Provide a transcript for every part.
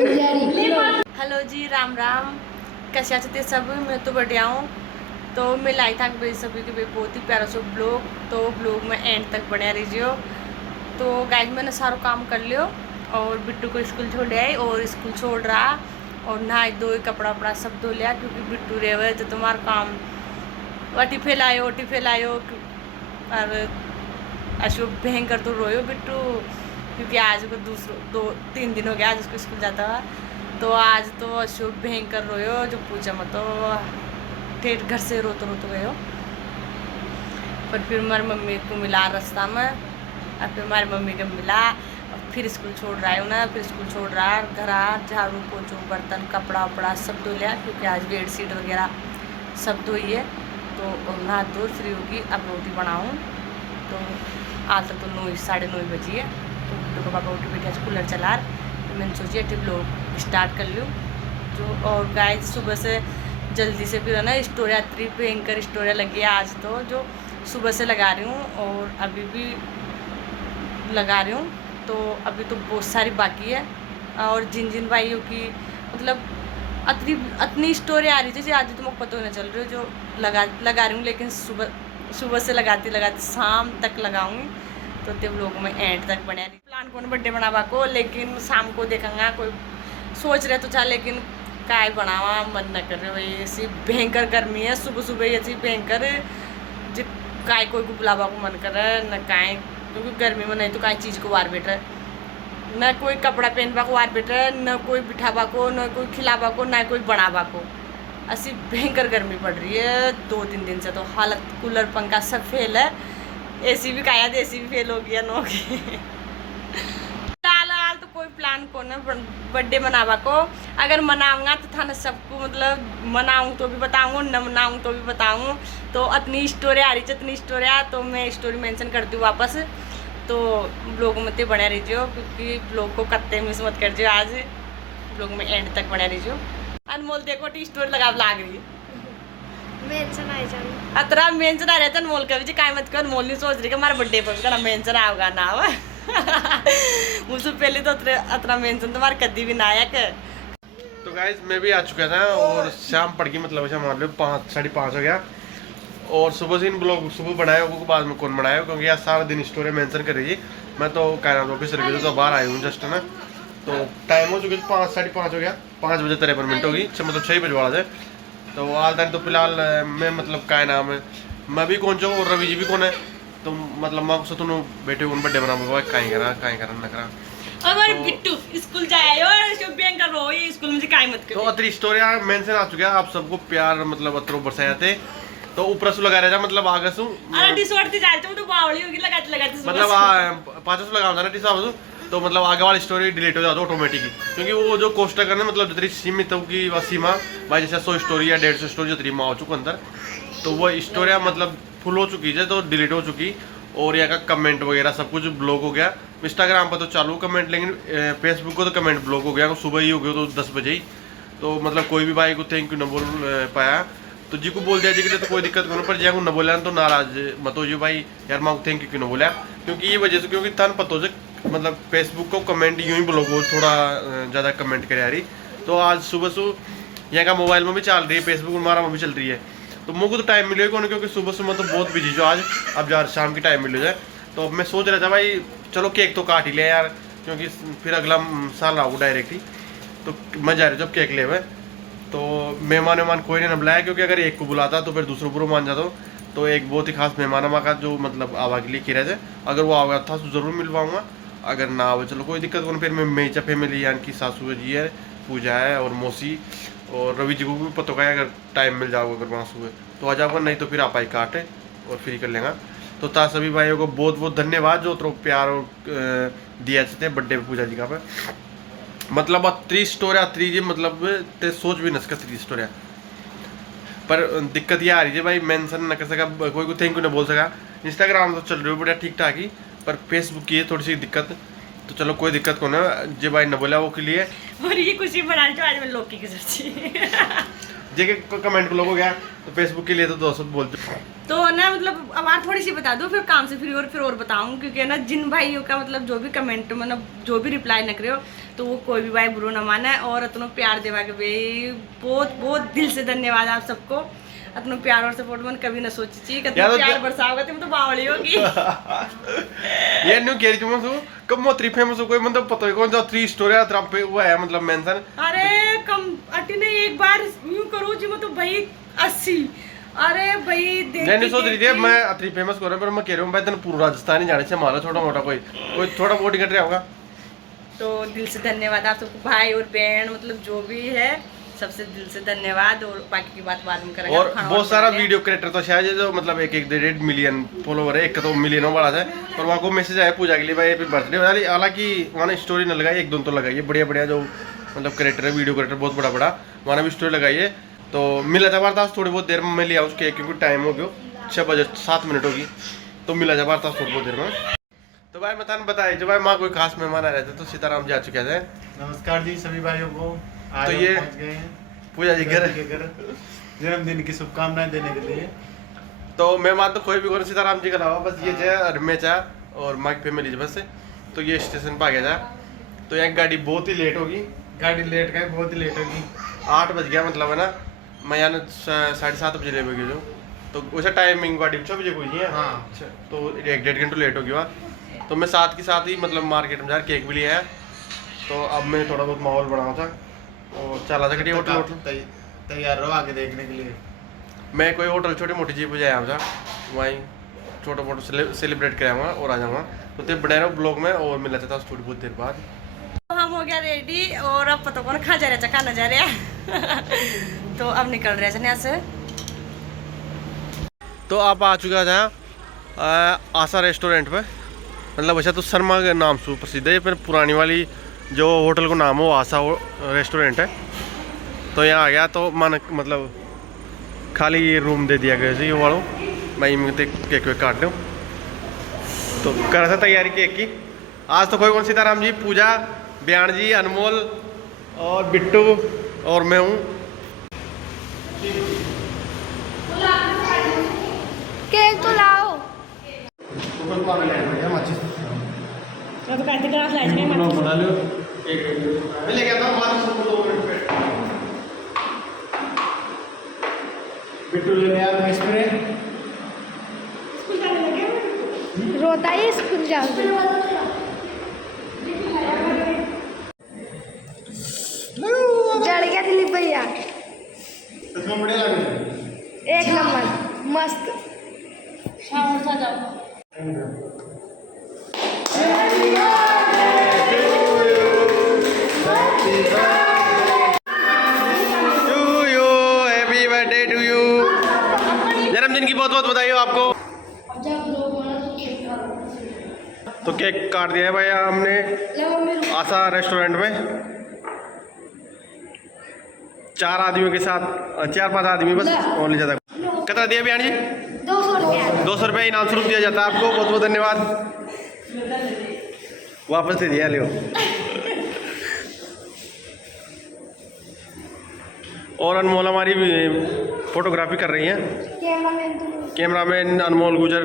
Hello जी, राम राम। कैसे आते सब? मैं तो बढ़िया हूँ। तो मैं लाई था सभी के बहुत ही प्यारा सा ब्लॉग। तो ब्लॉग में एंड तक बढ़िया रहिए। तो गाइस मैंने सारा काम कर लियो और बिट्टू को स्कूल छोड़ आई और स्कूल छोड़ रहा और नहा धो कपड़ा वपड़ा सब धो लिया क्योंकि बिट्टू रहे हुए तो तुम्हारा काम वटी फैलायो और अशोक भयंकर तो रोयो बिट्टू क्योंकि आज को दो तीन दिन हो गया आज उसको स्कूल जाता हुआ। तो आज तो अशोक भयंकर रोयो जो पूछा मत। तो ठेठ घर से रोते गयो। पर फिर हमारी मम्मी को मिला रास्ता में और फिर हमारी मम्मी को मिला और फिर स्कूल छोड़ रहा है ना। फिर स्कूल छोड़ रहा है घर झाड़ू पोछू बर्तन कपड़ा वपड़ा सब धो लिया क्योंकि आज बेडशीट वगैरह सब धोई है। तो नहा धो फ्री होगी अब रोटी बनाऊँ। तो आज तक तो 9 साढ़े 9 बजी है। तो बिट्टू का पापा उठ बैठे कूलर चला तो मैंने सोची टिप लोग स्टार्ट कर लूँ जो। और गाइस सुबह से जल्दी से फिर है ना स्टोरिया इतनी भयंकर स्टोरिया लगी है आज तो जो सुबह से लगा रही हूँ और अभी भी लगा रही हूँ। तो अभी तो बहुत सारी बाकी है और जिन भाइयों की मतलब अतनी स्टोरी आ रही थी जी आज तुमको पता नहीं चल रही जो लगा रही हूँ। लेकिन सुबह से लगाती शाम तक लगाऊंगी। तो तब लोग में एंड तक बने प्लान कौन बर्थडे बनावा को लेकिन शाम को देखेंगे। कोई सोच रहे तो चाह लेकिन काय बनावा मन न कर रहे हो। ऐसी भयंकर गर्मी है सुबह सुबह ऐसी भयंकर जो काय कोई को बुलावा को मन कर न काय क्योंकि गर्मी में नहीं तो काय चीज़ को वार बैठ रहा न कोई कपड़ा पहनवा को वार बैठ रहा न कोई बिठावा को न कोई खिलावा को न कोई बनावा को। ऐसी भयंकर गर्मी पड़ रही है 2-3 दिन से। तो हालत कूलर पंखा सब फेल है। एसी भी काया एसी भी फेल हो गया नो की। फिलहाल तो कोई प्लान को ना बर्थडे मनावा को। अगर मनाऊंगा तो था ना सबको मतलब मनाऊँ तो भी बताऊँ न मनाऊँ तो भी बताऊँ। तो इतनी स्टोरी आ रही है इतनी स्टोरी आ तो मैं स्टोरी मेंशन करती हूँ वापस। तो ब्लॉग में तो बने रहिए क्योंकि ब्लॉग को कत्ते मिस मत कर आज ब्लॉग में एंड तक बने रहिए। अनमोल देखो टी स्टोरी लगा लाग रही अतरा मेंशन आ रहा था अनमोल का भी काय मत कर। अनमोल नहीं सोच रही कि हमारे बर्थडे पर भी मेंशन आओगा ना मुझसे पहले तो अतरा मेंशन तुम्हारे कभी भी ना आया। तो गाइस मैं भी आ चुका था और शाम पड़ गई मतलब ऐसा मान लो 5 साढ़े 5 हो गया। और सुबह से इन ब्लॉग सुबह बनाया होगा बाद में कौन बनाया क्योंकि यार सारा दिन स्टोरी मेंशन कर रही है। मैं तो कह रहा हूँ ऑफिस रखी तो बाहर आया हूँ जस्ट ना। तो टाइम हो चुका 5 साढ़े 5 हो गया 5 बजे 53 मिनट होगी मतलब 6 बजे वाला है। तो आल दिन तो फिलहाल मैं मतलब क्या नाम है मैं भी कौन चाहूँ और रवि जी भी कौन है। तो मतलब मैं उससे तुम बैठे उन बर्थडे बना कहीं करा न करा और बिट्टू स्कूल जाए और शो बैंक कर रो ये स्कूल में काय मत करो। तो अतरी स्टोरी मेंशन आ चुका है आप सबको प्यार मतलब अतरो बरसाया थे। तो ऊपर से लगा रहा था मतलब आगे सु अरे डिसऑर्डर जाते तो बावली होगी लगाते मतलब 5 लगाऊंगा ना टिसा तो मतलब आगे वाली स्टोरी डिलीट हो जाती ऑटोमेटिकली क्योंकि वो जो कोस्टर करने मतलब जितनी सीमित होगी वह सीमा भाई जैसे 100 स्टोरी या 150 स्टोरी जितनी माँ हो चुका अंदर। तो वो स्टोरिया मतलब फुल हो चुकी है तो डिलीट हो चुकी और यहाँ का कमेंट वगैरह सब कुछ ब्लॉक हो गया। इंस्टाग्राम पर तो चालू कमेंट लेकिन फेसबुक को तो कमेंट ब्लॉक हो गया सुबह ही हो गया तो 10 बजे ही। तो मतलब कोई भी भाई को थैंक यू न बोल पाया। तो जी को बोल दिया जी के लिए तो कोई दिक्कत नहीं पर जी को न बोला तो नाराज मत हो जी भाई यार माँ को थैंक यू क्यों न बोला क्योंकि ये वजह से क्योंकि तन पता हो मतलब फेसबुक को कमेंट यूँ ही ब्लॉक हो थोड़ा ज़्यादा कमेंट करे आ रही। तो आज सुबह यहाँ का मोबाइल में भी चल रही है फेसबुक हमारा में भी चल रही है। तो मुझको तो टाइम मिलेगा कौन क्योंकि सुबह सुबह तो बहुत बिजी जो आज अब यार शाम की टाइम मिल जाए। तो अब मैं सोच रहा था भाई चलो केक तो काट ही लिया यार क्योंकि फिर अगला साल आऊँ डायरेक्ट ही। तो मजा आ रही जब केक ले हुए। तो मेहमान कोई नहीं बुलाया क्योंकि अगर एक को बुलाता तो फिर दूसरों बुरो मान जाता। तो एक बहुत ही खास मेहमान का जो मतलब आवा के लिए किया थे अगर वो आवा था तो ज़रूर मिलवाऊँगा अगर ना आवे चलो कोई दिक्कत नहीं। फिर मैं मेचा फैमिली यानी कि सासू जी है पूजा है और मौसी और रवि जी को भी पता है अगर टाइम मिल जाओगे अगर वहाँ सुबह तो आ जाओगा नहीं तो फिर आप ही काटे और फ्री कर लेंगे। तो ता सभी भाइयों को बहुत बहुत धन्यवाद जो तो प्यार और दिया थे बर्थडे पूजा जी का पे मतलब 3 स्टोरिया 3 जी मतलब ते सोच भी न सका 3 स्टोरिया। पर दिक्कत ये आ रही है भाई मेंशन न कर सका कोई को थैंक यू न बोल सका। इंस्टाग्राम तो चल रही है बढ़िया ठीक ठाक ही पर फेसबुक की है थोड़ी सी दिक्कत। तो चलो कोई दिक्कत को ना जे भाई न बोला वो के लिए और ये खुशी बना आज मैं लौकी की सब्जी जेके कमेंट को लोगो गया तो फेसबुक के लिए तो 200 बोल चुका। तो ना मतलब अब आप थोड़ी सी बता दो, फिर काम से फिर और बताऊं, क्योंकि ना जिन भाइयों का मतलब जो भी कमेंट मतलब जो भी रिप्लाई न करे हो तो वो कोई भी भाई बुरो ना माना है। और इतना प्यार देवा के भाई बहुत बहुत दिल से धन्यवाद आप सबको। इतना प्यार और सपोर्ट मन कभी ना सोची थी कि प्यार बरसाओगे तुम तो बावली होगी। ये न्यू केरी तुम सो कब मोत्री फेमस हो कोई मतलब पता है कौन सा 3 स्टोरी आ ट्रम्प पे वो है मतलब मेंशन। अरे कम अटी ने एक बार यूं करो जी मतलब भाई 80। अरे भाई देख नहीं सोच रही थी मैं 3 फेमस कर रहा हूं पर मैं कह रहा हूं भाई तने पूरा राजस्थान ही जाने से मारा छोटा मोटा कोई थोड़ा बहुत टिकट रहा होगा। तो दिल से धन्यवाद आप सबको भाई और बहन मतलब जो भी है सबसे दिल से धन्यवाद। और बाकी की बात बाद में करेंगे। और बहुत सारा वीडियो क्रिएटर तो शायद जो मतलब 1.5 मिलियन फॉलोवर है, एक तो मिलियनों वाला है। और वहाँ को मैसेज आया पूजा के लिए भाई हैप्पी बर्थडे। हालांकि वहाँ स्टोरी न लगाई, 1-2 तो लगाई है बढ़िया बढ़िया जो मतलब क्रिएटर है, वीडियो क्रिएटर बहुत बड़ा बड़ा वहाँ भी स्टोरी लगाई है। तो मिला जा वार्ता थोड़ी बहुत देर में मैं लिया उसके क्योंकि टाइम हो गया 6 बजे 7 मिनट होगी तो मिला जा वार्ता थोड़ी बहुत देर में। तो भाई मैं बताए जो भाई माँ कोई खास मेहमान आ रहे थे तो सीताराम जी आ चुके थे। नमस्कार जी सभी भाइयों को। तो ये पहुंच गए हैं पूजा जी घर जन्मदिन की शुभकामनाएं देने के लिए। तो मेहमान तो कोई भी कौन सीताराम जी के अलावा बस ये चाहे रमेश और माइक फैमिली बस से। तो ये स्टेशन पर आ गया था तो यहाँ गाड़ी बहुत ही लेट होगी। गाड़ी लेट गई, बहुत ही लेट होगी। 8 बज गया मतलब है ना, मैं यहाँ 7:30 बजे ले गई जो तो वैसे टाइमिंग गाड़ी 6 बजे कोई नहीं है। हाँ तो 1-1.5 घंटे लेट हो गया वहाँ। तो मैं साथ के साथ ही मतलब मार्केट में जा केक भी लिया है। तो अब मैं थोड़ा बहुत माहौल बनाया था और चला था कि होटल तैयार रहो आगे देखने के लिए। मैं कोई होटल छोटी मोटी चीज़ जाया था वहीं छोटा मोटा सेलिब्रेट कराऊंगा और आ जाऊँगा। तो ते बने रहो ब्लॉग में और मिला था थोड़ी बहुत देर बाद। तो हम हो गया रेडी और अब पता कौन खा जा रहा है खाना जा रहा है। तो अब निकल रहे हैं यहाँ से। तो आप आ चुका था आशा रेस्टोरेंट पे। मतलब वैसे तो शर्मा के नाम से प्रसिद्ध है पर पुरानी वाली जो होटल को नाम है वो आशा रेस्टोरेंट है। तो यहाँ आ गया तो मन मतलब खाली रूम दे दिया गया ये वालों मैं केक वेक काट लूँ। तो कर रहा था तैयारी केक की। आज तो कोई कौन सीताराम जी, पूजा, बयान जी, अनमोल और बिट्टू और मैं हूँ। केक तो लाओ। बना लो मैं ले गया था बिट्टू ले यार मिस्त्री रोता ही स्कूल जाओगे। जड़ गया दिलीप भैया। बढ़िया लग रहा है। एक नंबर मस्त। Happy birthday to you. जन्मदिन की बहुत बहुत बधाई हो आपको। तो केक काट दिया है भैया हमने आशा रेस्टोरेंट में 4 आदमियों के साथ 4-5 आदमी बस और ले जाता। कितना दिया बयान जी? 200 रुपया। 200 रुपये इनाम स्वरूप दिया जाता है आपको। बहुत बहुत धन्यवाद। वापस दे दिया लियो। और अनमोल हमारी फोटोग्राफी कर रही हैं। कैमरामैन अनमोल गुजर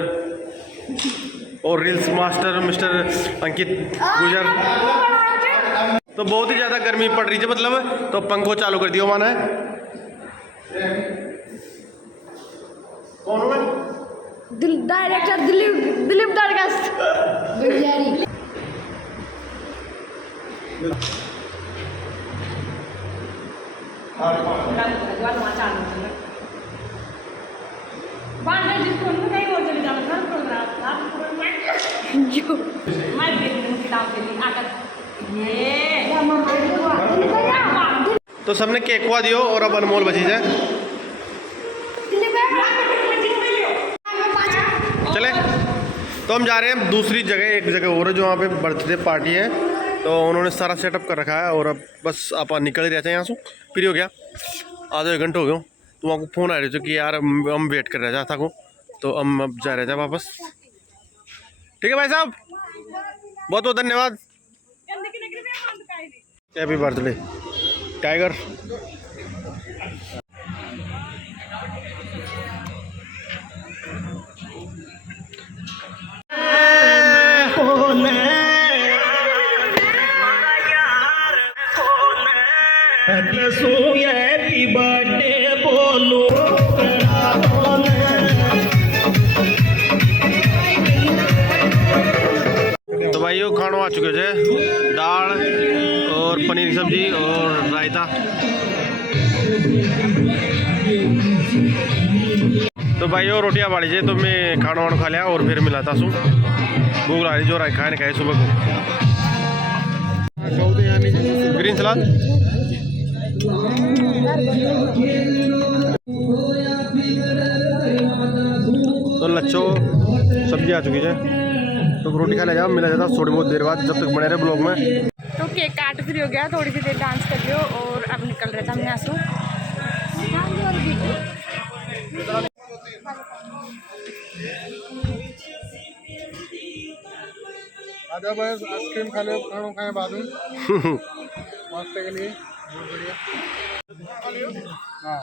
और रील्स मास्टर मिस्टर अंकित गुजर। तो बहुत ही ज़्यादा गर्मी पड़ रही है मतलब तो पंखो चालू कर दियो माना है। कौन हो मैं? डायरेक्टर दिलीप दरगास। तो सबने केक हुआ दियो और अब अनमोल बची जाए। चले तो हम जा रहे हैं दूसरी जगह, एक जगह और है जो वहाँ पे बर्थडे पार्टी है। तो उन्होंने सारा सेटअप कर रखा है और अब बस आप निकल ही रहते हैं यहाँ से। फ्री हो गया, आधा 1 घंटे हो गया। तो वहाँ को फ़ोन आ रहे थे कि यार हम वेट कर रहे थे था को। तो हम अब जा रहे थे वापस। ठीक है भाई साहब, बहुत बहुत धन्यवाद। Happy birthday tiger. भाइयों खाना आ चुके थे, दाल और पनीर की सब्जी और रायता। तो भाइयों रोटियां बाड़ी से तो मैं खाना वाना खा लिया और फिर मिला था सू भूख ला रही जो खाने खाए सुबह को। ग्रीन सलाद तो लच्छो सब्जी आ चुकी है, तो रोटी खा ले जाओ, मिला जाता थोड़ी बहुत देर बाद, जब तक बने रहे ब्लॉग में। तो केक काट फ्री हो गया, थोड़ी सी देर डांस कर लियो और अब निकल रहा था हम यहाँ से। आजा बस आइसक्रीम खा लो, खाना खाए बाद में नाश्ते के लिए बहुत बढ़िया। हाँ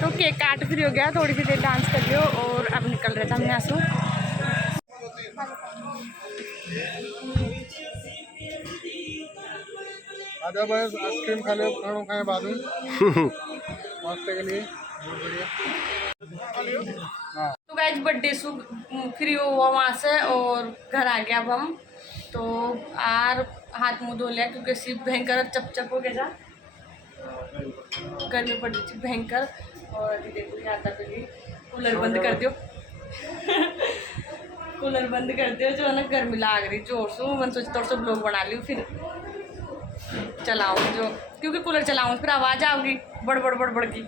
तो केक काट फ्री हो गया, थोड़ी सी देर डांस कर लियो और अब निकल रहा था हम यहाँ से। आजा बस आइसक्रीम खा लो, खाना खाए बाद में नाश्ते के लिए बहुत बढ़िया। हाँ तो गाइस बर्थडे से फ्री हुआ वहाँ से और घर आ गया। अब हम तो आर हाथ मुँह धो लिया क्योंकि सिर्फ भयंकर चप हो गया था, गर्मी पड़ रही थी भयंकर। और अभी देखो आता तो कूलर बंद कर दियो कूलर बंद कर दियो, जो है ना गर्मी लाग रही जोर से। मैंने सोचा थोड़ा सा ब्लॉग बना लियो फिर चलाऊँ, जो क्योंकि कूलर चलाऊँ फिर आवाज़ आओगी बड़ की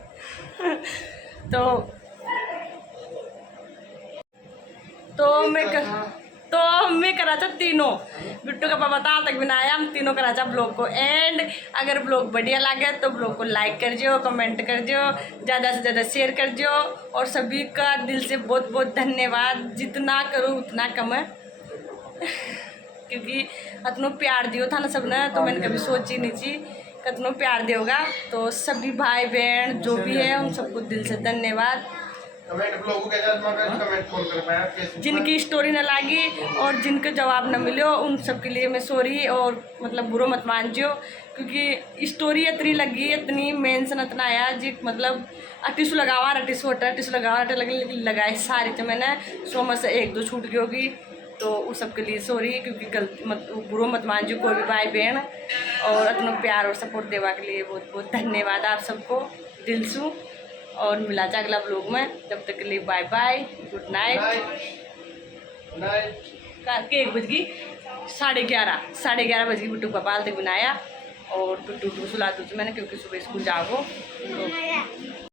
तो मैं करा था तीनों बिट्टू का पापा था तक बनाया, हम तीनों करा था ब्लॉग को। एंड अगर ब्लॉग बढ़िया लगे तो ब्लॉग को लाइक कर दियो, कमेंट कर दियो, ज़्यादा से ज़्यादा शेयर कर दियो। और सभी का दिल से बहुत बहुत धन्यवाद, जितना करो उतना कम है क्योंकि इतना प्यार दियो था ना सबने, तो मैंने कभी सोची नहीं थी कितना प्यार दियोगा। तो सभी भाई बहन जो भी है उन सबको दिल से धन्यवाद। जिनकी स्टोरी न लगी और जिनके जवाब न मिलो उन सब के लिए मैं सॉरी, और मतलब बुरा मत मान जियो क्योंकि स्टोरी इतनी लगी, इतनी मेंशन इतना आया जी, मतलब टिशू लगावा टिशू हटा टिशू लगावा लगाए सारी, तो मैंने 100 में से 1-2 छूट गई होगी, तो उस सब के लिए सॉरी क्योंकि गलती मत बुरा मत मान जियो कोई भी भाई बहन। और इतना प्यार और सपोर्ट देवा के लिए बहुत बहुत धन्यवाद आप सबको दिल से। और मिला था अगला ब्लॉग में, तब तक के लिए बाय बाय, गुड नाइट। के 1 बज गई, 11:30 बज गई। बिट्टू का बाल तक बनाया और बिट्टू को सुला दूँ मैंने क्योंकि सुबह स्कूल जाओ तो